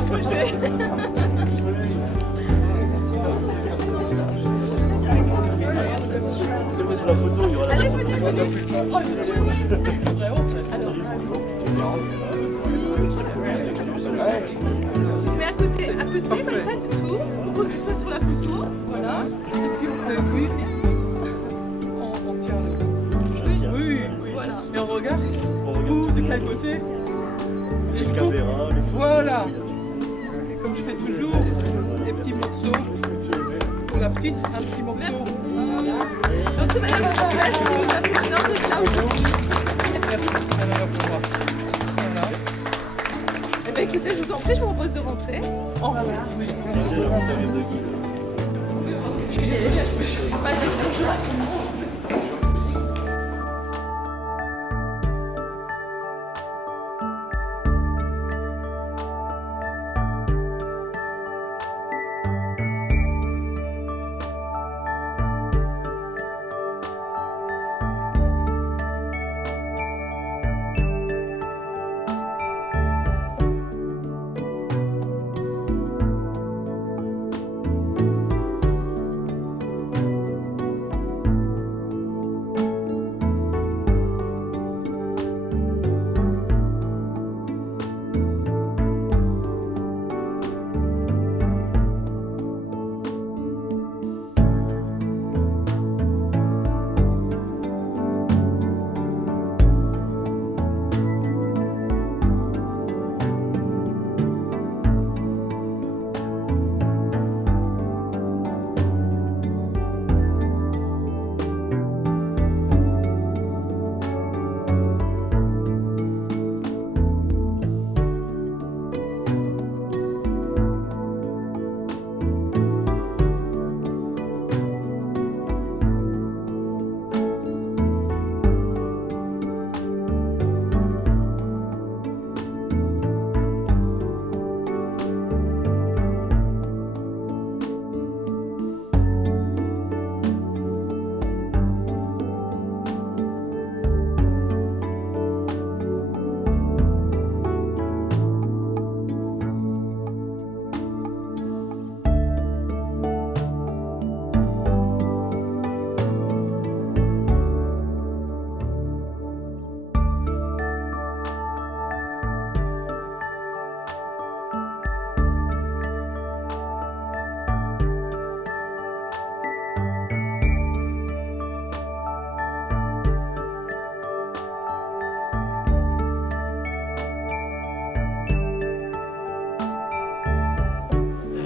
Approchez. Sur la photo, il y aura la Allez, venez. Tu mets à côté, comme ça, tu tournes, pour que tu sois sur la photo, voilà. Et puis oui, on tient. Oui, voilà. Et on regarde. Où, de quel côté? les caméras, les photos. Voilà. Et comme je fais toujours, des petits morceaux. Pour la petite, un petit morceau. Voilà. Donc c'est madame Morales qui nous a fait l'honneur d'être là aujourd'hui. Voilà. Eh bien écoutez, je vous en prie, je vous propose de rentrer. Au revoir. Je vais vous servir de guide. Je ne peux pas dire bonjour à tout le monde.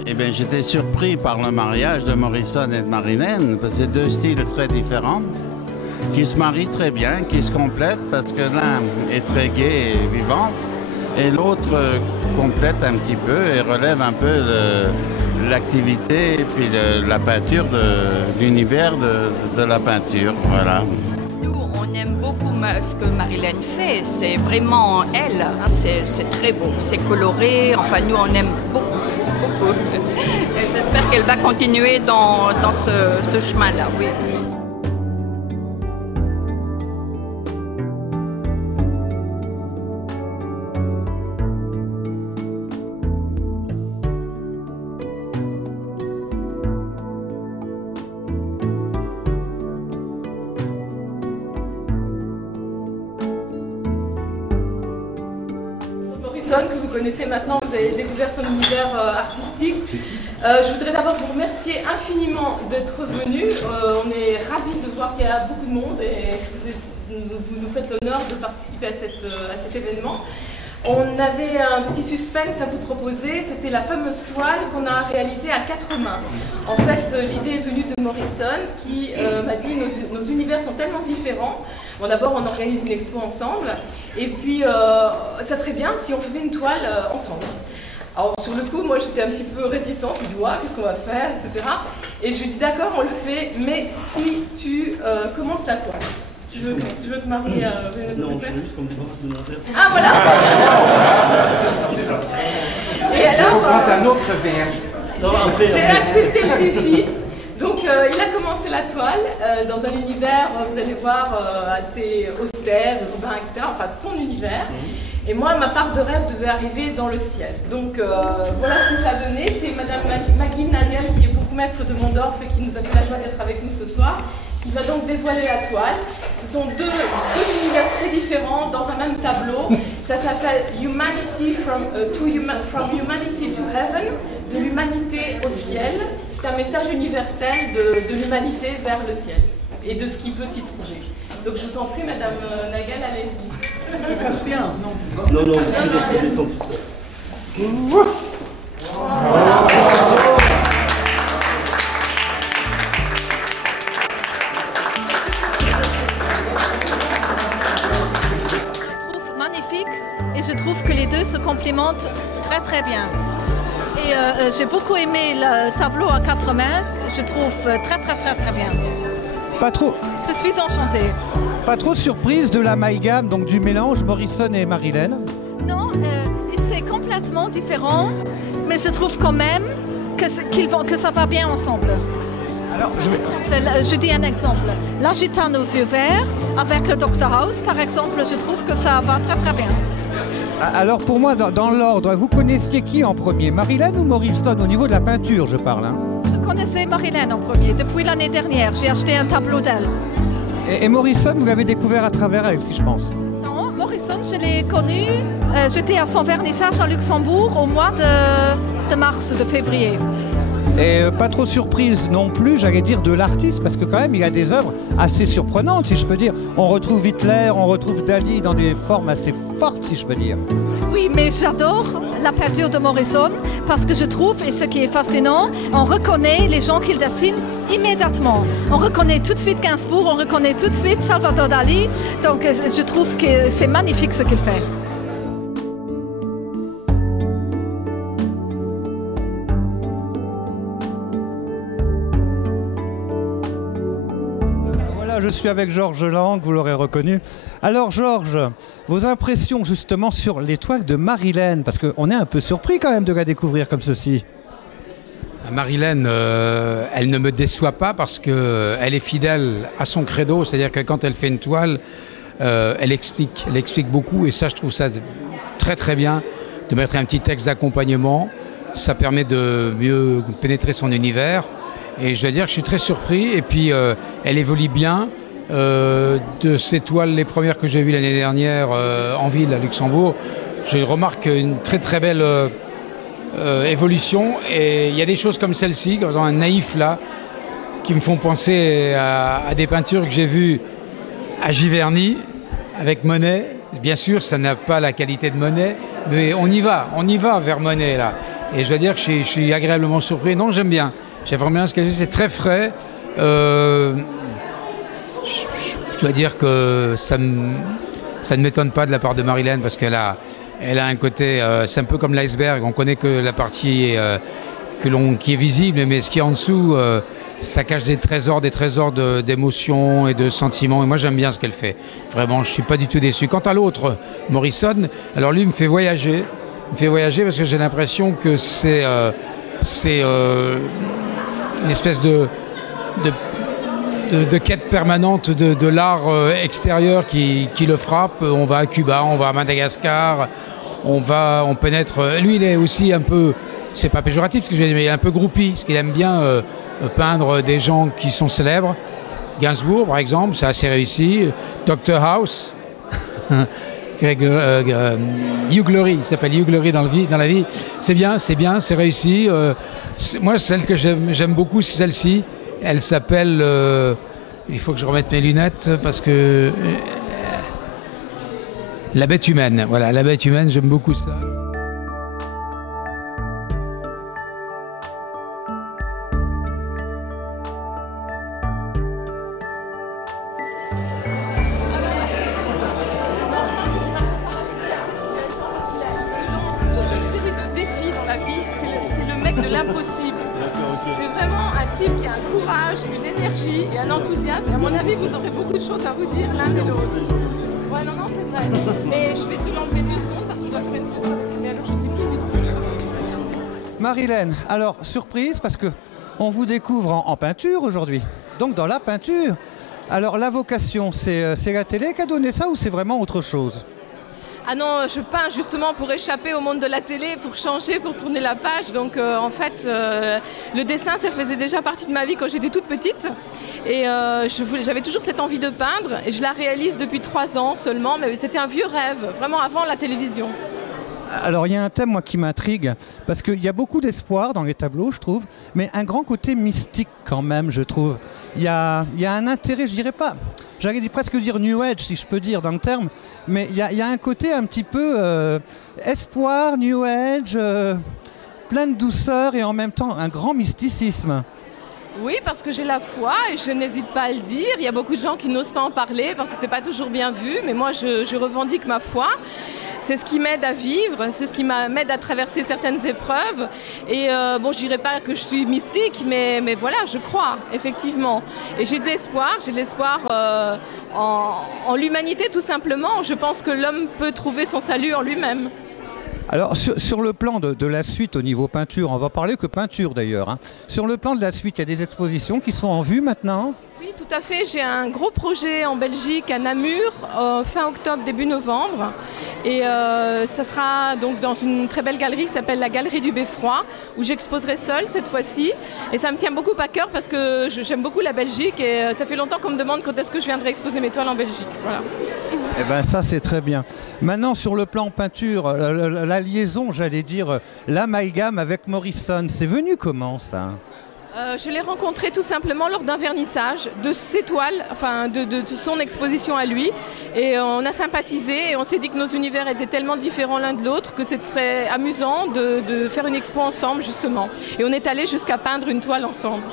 Eh bien, j'étais surpris par le mariage de Morrison et de Marilyn, parce que c'est deux styles très différents, qui se marient très bien, qui se complètent, parce que l'un est très gai et vivant, et l'autre complète un petit peu et relève un peu l'activité et puis la peinture, l'univers de la peinture. Voilà. Nous, on aime beaucoup ce que Marilyn fait, c'est vraiment elle, hein, c'est très beau, c'est coloré, enfin nous on aime beaucoup. Et j'espère qu'elle va continuer dans ce chemin-là, oui. Morrison, que vous connaissez maintenant, vous avez découvert son univers artistique. Je voudrais d'abord vous remercier infiniment d'être venu. On est ravis de voir qu'il y a beaucoup de monde et que vous nous faites l'honneur de participer à cet événement. On avait un petit suspense à vous proposer, c'était la fameuse toile qu'on a réalisée à 4 mains. En fait, l'idée est venue de Morrison qui m'a dit nos univers sont tellement différents. Bon, d'abord, on organise une expo ensemble et puis ça serait bien si on faisait une toile ensemble. Alors sur le coup, moi j'étais un petit peu réticente, je me dis ouais, qu'est-ce qu'on va faire, etc. Et je lui dis d'accord, on le fait, mais si tu commences la toile. Tu veux te marier Non, je veux juste qu'on me débarrasse de l'inverse. Ah voilà. Et alors, un autre verre. Non, après, j'ai accepté le défi. Donc Donc il a commencé la toile dans un univers, vous allez voir, assez austère, urbain, etc. Enfin son univers. Et moi, ma part de rêve devait arriver dans le ciel. Donc voilà ce que ça a donné. C'est Madame Maggie Nagel, qui est bourgmestre de Mondorf et qui nous a fait la joie d'être avec nous ce soir, qui va donc dévoiler la toile. Ce sont deux univers très différents dans un même tableau. Ça s'appelle Humanity from Humanity to Heaven, de l'humanité au ciel. C'est un message universel de l'humanité vers le ciel et de ce qui peut s'y trouver. Donc je vous en prie, Madame Nagel, allez-y. Je casse rien, non. Non, non, ça descend tout seul. Je trouve magnifique et je trouve que les deux se complémentent très très bien. Et j'ai beaucoup aimé le tableau à 4 mains, je trouve très bien. Pas trop. Je suis enchantée. Pas trop surprise de l'amalgame, donc du mélange Morrison et Marilyn? Non, c'est complètement différent, mais je trouve quand même que ça va bien ensemble. Alors, je dis un exemple. La gitane aux yeux verts avec le Dr House, par exemple, je trouve que ça va très bien. Alors pour moi, dans l'ordre, vous connaissiez qui en premier? Marilyn ou Morrison? Au niveau de la peinture, je parle. Hein. Je connaissais Marilyn en premier, depuis l'année dernière. J'ai acheté un tableau d'elle. Et Morrison, vous l'avez découvert à travers elle, si je pense. Non, Morrison, je l'ai connu. J'étais à son vernissage à Luxembourg au mois de mars, de février. Et pas trop surprise non plus, j'allais dire, de l'artiste, parce que quand même, il a des œuvres assez surprenantes, si je peux dire. On retrouve Hitler, on retrouve Dali dans des formes assez fortes, si je peux dire. Oui, mais j'adore la peinture de Morrison, parce que je trouve, et ce qui est fascinant, on reconnaît les gens qu'il dessine immédiatement. On reconnaît tout de suite Gainsbourg, on reconnaît tout de suite Salvador Dali, donc je trouve que c'est magnifique ce qu'il fait. Je suis avec Georges Lang, vous l'aurez reconnu. Alors Georges, vos impressions justement sur les toiles de Marilyn, parce qu'on est un peu surpris quand même de la découvrir comme ceci. Marilyn, elle ne me déçoit pas parce qu'elle est fidèle à son credo, c'est-à-dire que quand elle fait une toile, elle explique beaucoup, et ça je trouve ça très bien, de mettre un petit texte d'accompagnement, ça permet de mieux pénétrer son univers. Et je dois dire que je suis très surpris. Et puis, elle évolue bien. De ces toiles, les premières que j'ai vues l'année dernière en ville, à Luxembourg, je remarque une très belle évolution. Et il y a des choses comme celle-ci, comme un naïf là, qui me font penser à des peintures que j'ai vues à Giverny, avec Monet. Bien sûr, ça n'a pas la qualité de Monet, mais on y va vers Monet là. Et je dois dire que je suis agréablement surpris. Non, j'aime bien. J'ai vraiment bien ce qu'elle dit, c'est très frais. Je dois dire que ça ne m'étonne pas de la part de Marilyn parce qu'elle a un côté, c'est un peu comme l'iceberg, on connaît que la partie qui est visible, mais ce qui est en dessous, ça cache des trésors d'émotions et de sentiments. Et moi j'aime bien ce qu'elle fait. Vraiment, je ne suis pas du tout déçu. Quant à l'autre, Morrison, alors lui il me fait voyager. Parce que j'ai l'impression que c'est une espèce de quête permanente de l'art extérieur qui le frappe. On va à Cuba, on va à Madagascar, on pénètre. Lui, il est aussi un peu, c'est pas péjoratif ce que je vais dire, mais il est un peu groupie, parce qu'il aime bien peindre des gens qui sont célèbres. Gainsbourg, par exemple, c'est assez réussi. Dr House, Hugh Glory, il s'appelle Hugh Glory dans la vie. C'est bien, c'est réussi. Moi, celle que j'aime beaucoup, c'est celle-ci. Elle s'appelle... il faut que je remette mes lunettes parce que... La bête humaine. Voilà, la bête humaine, j'aime beaucoup ça. À mon avis, vous aurez beaucoup de choses à vous dire l'un et l'autre. Ouais, non, c'est vrai. Mais je vais te l'enlever 2 secondes parce qu'on doit faire une photo. Mais alors, je sais plus où ils sont. Marilyn, alors, surprise, parce que On vous découvre en peinture aujourd'hui, donc dans la peinture. Alors la vocation, c'est la télé qui a donné ça ou c'est vraiment autre chose? Ah non, je peins justement pour échapper au monde de la télé, pour changer, pour tourner la page. Donc en fait, le dessin, ça faisait déjà partie de ma vie quand j'étais toute petite. Et j'avais toujours cette envie de peindre et je la réalise depuis 3 ans seulement. Mais c'était un vieux rêve, vraiment avant la télévision. Alors il y a un thème moi qui m'intrigue, parce qu'il y a beaucoup d'espoir dans les tableaux je trouve, mais un grand côté mystique quand même je trouve. Il y a un intérêt, je dirais pas, j'allais presque dire New Age si je peux dire dans le terme, mais il y a un côté un petit peu espoir, New Age, plein de douceur et en même temps un grand mysticisme. Oui, parce que j'ai la foi et je n'hésite pas à le dire. Il y a beaucoup de gens qui n'osent pas en parler parce que c'est pas toujours bien vu, mais moi je revendique ma foi. C'est ce qui m'aide à vivre, c'est ce qui m'aide à traverser certaines épreuves. Et bon, je dirais pas que je suis mystique, mais voilà, je crois, effectivement. Et j'ai de l'espoir en l'humanité tout simplement. Je pense que l'homme peut trouver son salut en lui-même. Alors sur le plan de la suite au niveau peinture, on va parler que peinture d'ailleurs, hein. Sur le plan de la suite, il y a des expositions qui sont en vue maintenant? Oui, tout à fait. J'ai un gros projet en Belgique, à Namur, fin octobre, début novembre. Et ça sera donc dans une très belle galerie qui s'appelle la Galerie du Beffroi, où j'exposerai seule cette fois-ci. Et ça me tient beaucoup à cœur parce que j'aime beaucoup la Belgique et ça fait longtemps qu'on me demande quand est-ce que je viendrai exposer mes toiles en Belgique. Voilà. Eh bien ça c'est très bien. Maintenant sur le plan peinture, la liaison, j'allais dire, l'amalgame avec Morrison, c'est venu comment ça? Je l'ai rencontré tout simplement lors d'un vernissage de ses toiles, enfin de son exposition à lui. Et on a sympathisé et on s'est dit que nos univers étaient tellement différents l'un de l'autre que ce serait amusant de faire une expo ensemble justement. Et on est allé jusqu'à peindre une toile ensemble.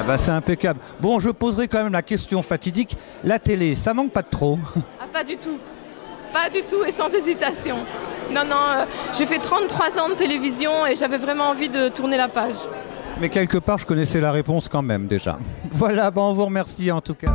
Ah bah c'est impeccable. Bon, je poserai quand même la question fatidique. La télé, ça manque pas de trop? Ah, pas du tout. Pas du tout et sans hésitation. Non, j'ai fait 33 ans de télévision et j'avais vraiment envie de tourner la page. Mais quelque part, je connaissais la réponse quand même déjà. Voilà, bon, on vous remercie en tout cas.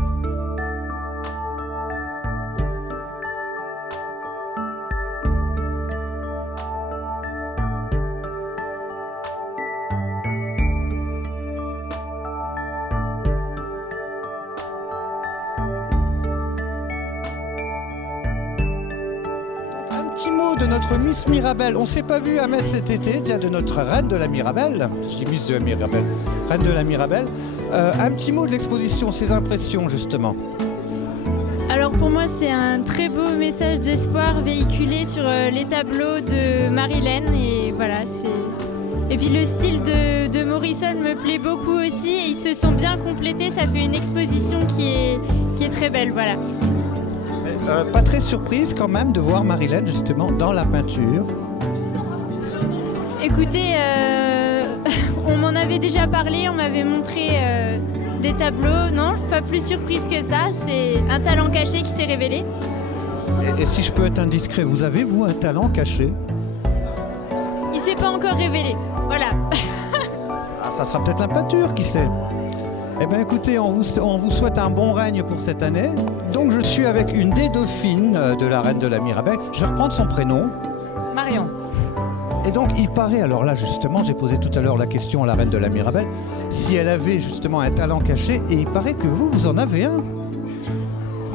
De notre Miss Mirabelle. On ne s'est pas vu à Metz cet été, de notre Reine de la Mirabelle. Je dis Miss de la Mirabelle, Reine de la Mirabelle. Un petit mot de l'exposition, ses impressions justement. Alors pour moi c'est un très beau message d'espoir véhiculé sur les tableaux de Marilène et voilà c'est. Et puis le style de Morrison me plaît beaucoup aussi et ils se sont bien complétés, ça fait une exposition qui est très belle, voilà. Pas très surprise quand même de voir Marilène justement dans la peinture. Écoutez, on m'en avait déjà parlé, on m'avait montré des tableaux. Non, pas plus surprise que ça, c'est un talent caché qui s'est révélé. Et si je peux être indiscret, vous avez vous un talent caché? Il s'est pas encore révélé, voilà. Ah, ça sera peut-être la peinture, qui sait? Eh bien écoutez, on vous souhaite un bon règne pour cette année. Donc je suis avec une des dauphines de la Reine de la Mirabelle. Je vais reprendre son prénom. Marion. Et donc il paraît, alors là justement, j'ai posé tout à l'heure la question à la Reine de la Mirabelle, si elle avait justement un talent caché, et il paraît que vous en avez un.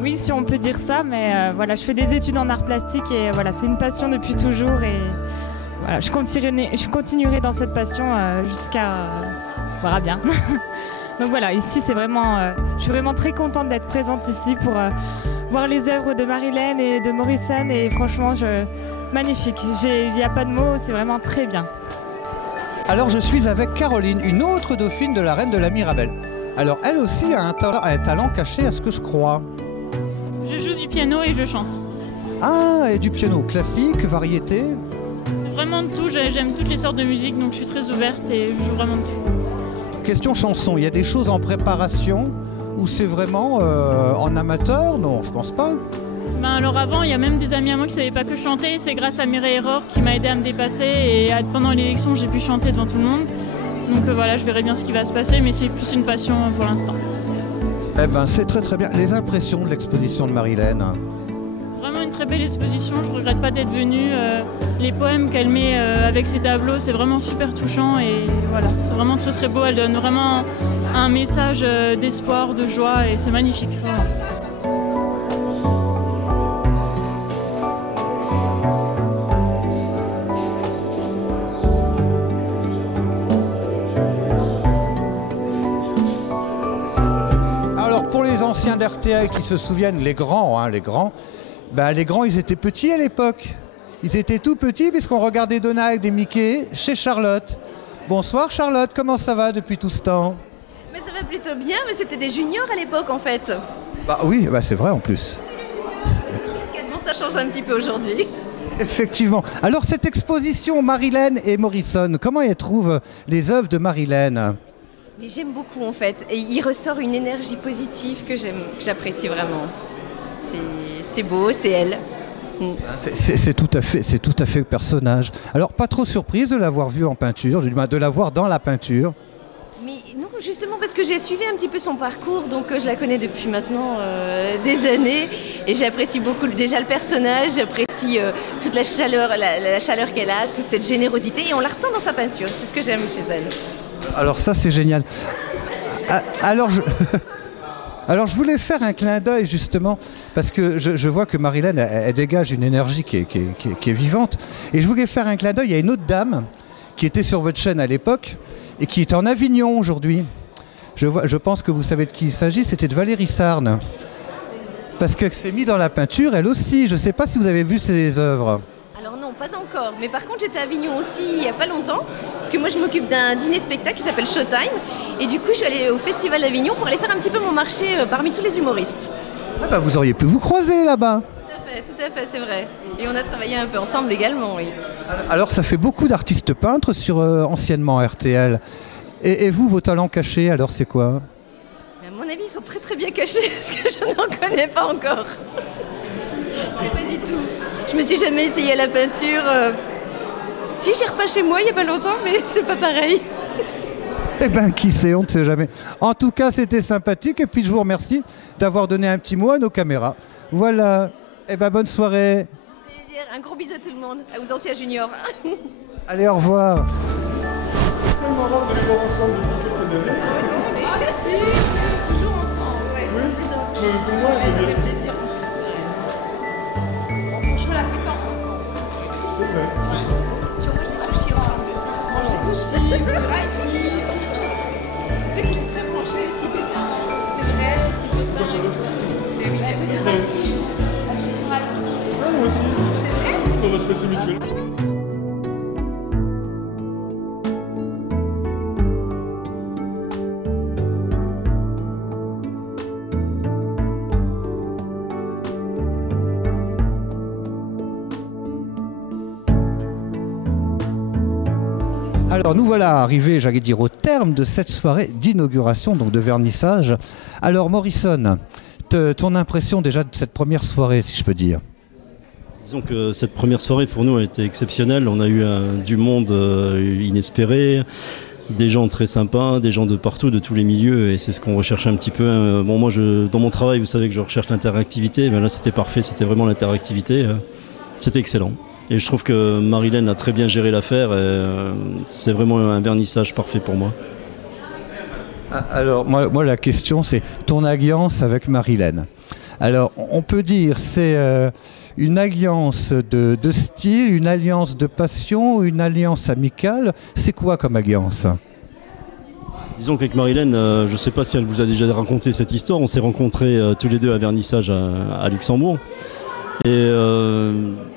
Oui, si on peut dire ça, mais voilà, je fais des études en art plastique et voilà, c'est une passion depuis toujours et voilà, je continuerai dans cette passion jusqu'à... on verra bien. Donc voilà, ici c'est vraiment, je suis vraiment très contente d'être présente ici pour voir les œuvres de Marilène et de Morrison et franchement, magnifique. Il n'y a pas de mots, c'est vraiment très bien. Alors je suis avec Caroline, une autre dauphine de la Reine de la Mirabelle. Alors elle aussi a un talent caché à ce que je crois. Je joue du piano et je chante. Ah, et du piano classique, variété? Vraiment de tout, j'aime toutes les sortes de musique donc je suis très ouverte et je joue vraiment de tout. Question chanson, il y a des choses en préparation ou c'est vraiment en amateur? Non, je pense pas. Ben alors avant, il y a même des amis à moi qui ne savaient pas que chanter. C'est grâce à Mireille Error qui m'a aidé à me dépasser et pendant l'élection, j'ai pu chanter devant tout le monde. Donc voilà, je verrai bien ce qui va se passer, mais c'est plus une passion pour l'instant. Eh ben c'est très très bien. Les impressions de l'exposition de Marilène? Vraiment une très belle exposition, je regrette pas d'être venue. Les poèmes qu'elle met avec ses tableaux, c'est vraiment super touchant et voilà, c'est vraiment très très beau. Elle donne vraiment un message d'espoir, de joie et c'est magnifique. Vraiment. Anciens d'RTL qui se souviennent, les grands, les grands, ils étaient petits à l'époque. Ils étaient tout petits puisqu'on regardait Donald et Mickey chez Charlotte. Bonsoir Charlotte, comment ça va depuis tout ce temps? Mais ça va plutôt bien, mais c'était des juniors à l'époque en fait. Bah oui, c'est vrai en plus. Bon, ça change un petit peu aujourd'hui. Effectivement. Alors cette exposition Marilène et Morrison, comment elle trouve les œuvres de Marilène? Mais j'aime beaucoup en fait, et il ressort une énergie positive que j'apprécie vraiment. C'est beau, c'est elle. C'est tout à fait le personnage. Alors pas trop surprise de l'avoir vue en peinture, de la voir dans la peinture. Mais non, justement parce que j'ai suivi un petit peu son parcours, donc je la connais depuis maintenant des années, et j'apprécie beaucoup déjà le personnage, j'apprécie toute la chaleur qu'elle a, toute cette générosité, et on la ressent dans sa peinture, c'est ce que j'aime chez elle. Alors ça c'est génial. Alors je voulais faire un clin d'œil justement parce que je vois que Marilène elle dégage une énergie qui est vivante et je voulais faire un clin d'œil. Il y a une autre dame qui était sur votre chaîne à l'époque et qui est en Avignon aujourd'hui. Je pense que vous savez de qui il s'agit, c'était de Valérie Sarne. Parce qu'elle s'est mise dans la peinture elle aussi. Je ne sais pas si vous avez vu ses œuvres. Alors non, pas encore. Mais par contre, j'étais à Avignon aussi il n'y a pas longtemps. Parce que moi, je m'occupe d'un dîner-spectacle qui s'appelle Showtime. Et du coup, je suis allée au Festival d'Avignon pour aller faire un petit peu mon marché parmi tous les humoristes. Ah bah vous auriez pu vous croiser là-bas. Tout à fait, c'est vrai. Et on a travaillé un peu ensemble également, oui. Alors ça fait beaucoup d'artistes peintres sur anciennement RTL. Et vous, vos talents cachés, alors c'est quoi? À mon avis, ils sont très très bien cachés parce que je n'en connais pas encore. Je sais pas du tout. Je me suis jamais essayée à la peinture. Si, j'ai repeint chez moi il n'y a pas longtemps, mais c'est pas pareil. Eh ben, qui sait, on ne sait jamais. En tout cas, c'était sympathique et puis je vous remercie d'avoir donné un petit mot à nos caméras. Voilà. Eh ben, bonne soirée. Plaisir. Un gros bisou à tout le monde, aux anciens juniors. Allez, au revoir. C'est tellement rare de les voir ensemble depuis quelques années. Merci. Toujours ensemble. Ouais, oui. Pour moi, ça fait plaisir. Franchement, la plus tard ensemble. C'est vrai. Tu manges des sushis ensemble aussi. On mange des sushis, du reiki. C'est qu'il est très branché, le tibétain. C'est vrai, le tibétain. Mais oui, j'aime bien. La culture reiki. Ah, moi aussi. C'est vrai? On va se passer mutuel. Alors nous voilà arrivés, j'allais dire, au terme de cette soirée d'inauguration, donc de vernissage. Alors Morrison, ton impression déjà de cette première soirée, si je peux dire? Disons que cette première soirée pour nous a été exceptionnelle. On a eu du monde inespéré, des gens très sympas, des gens de partout, de tous les milieux, et c'est ce qu'on recherche un petit peu. Bon, moi, dans mon travail, vous savez que je recherche l'interactivité, mais là c'était parfait, c'était vraiment l'interactivité. C'était excellent. Et je trouve que Marilène a très bien géré l'affaire et c'est vraiment un vernissage parfait pour moi. Alors moi la question c'est ton alliance avec Marilène. Alors on peut dire c'est une alliance de style, une alliance de passion, une alliance amicale. C'est quoi comme alliance? Disons qu'avec Marilène, je ne sais pas si elle vous a déjà raconté cette histoire, on s'est rencontrés tous les deux à vernissage à Luxembourg. Et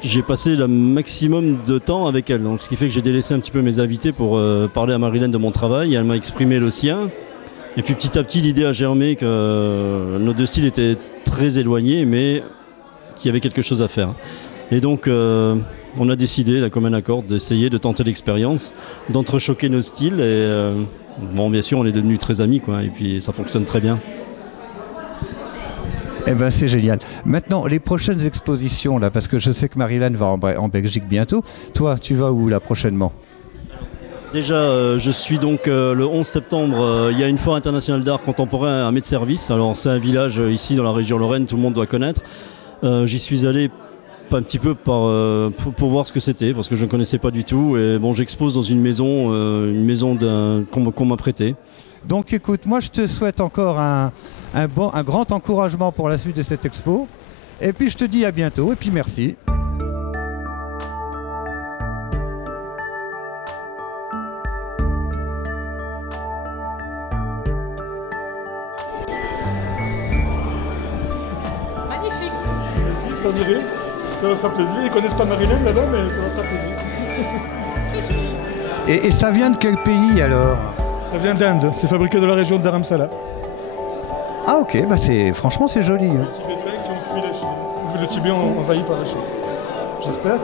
j'ai passé le maximum de temps avec elle, donc ce qui fait que j'ai délaissé un petit peu mes invités pour parler à Marilène de mon travail, et elle m'a exprimé le sien. Et puis petit à petit l'idée a germé que nos deux styles étaient très éloignés, mais qu'il y avait quelque chose à faire. Et donc on a décidé, d'un commun accord, d'essayer de tenter l'expérience, d'entrechoquer nos styles, et bon, bien sûr on est devenus très amis, quoi, et puis ça fonctionne très bien. Eh ben c'est génial. Maintenant, les prochaines expositions, là, parce que je sais que Marilène va en Belgique bientôt. Toi, tu vas où là prochainement? Déjà, je suis donc le 11 septembre, il y a une foire internationale d'art contemporain à Metz-Service. Alors c'est un village ici dans la région Lorraine, tout le monde doit connaître. J'y suis allé un petit peu pour voir ce que c'était, parce que je ne connaissais pas du tout. Et bon, j'expose dans une maison qu'on m'a prêtée. Donc écoute, moi je te souhaite encore un grand encouragement pour la suite de cette expo. Et puis je te dis à bientôt et puis merci. Magnifique. Merci, je leur dirai. Ça leur fera plaisir. Ils ne connaissent pas Marilène là-bas, mais ça leur fera plaisir. Et ça vient de quel pays alors? Ça vient d'Inde. C'est fabriqué dans la région de Dharamsala. Ah ok, bah franchement c'est joli. Hein. Les Tibétains qui ont fui la Chine. Le Tibet envahi par la Chine. J'espère.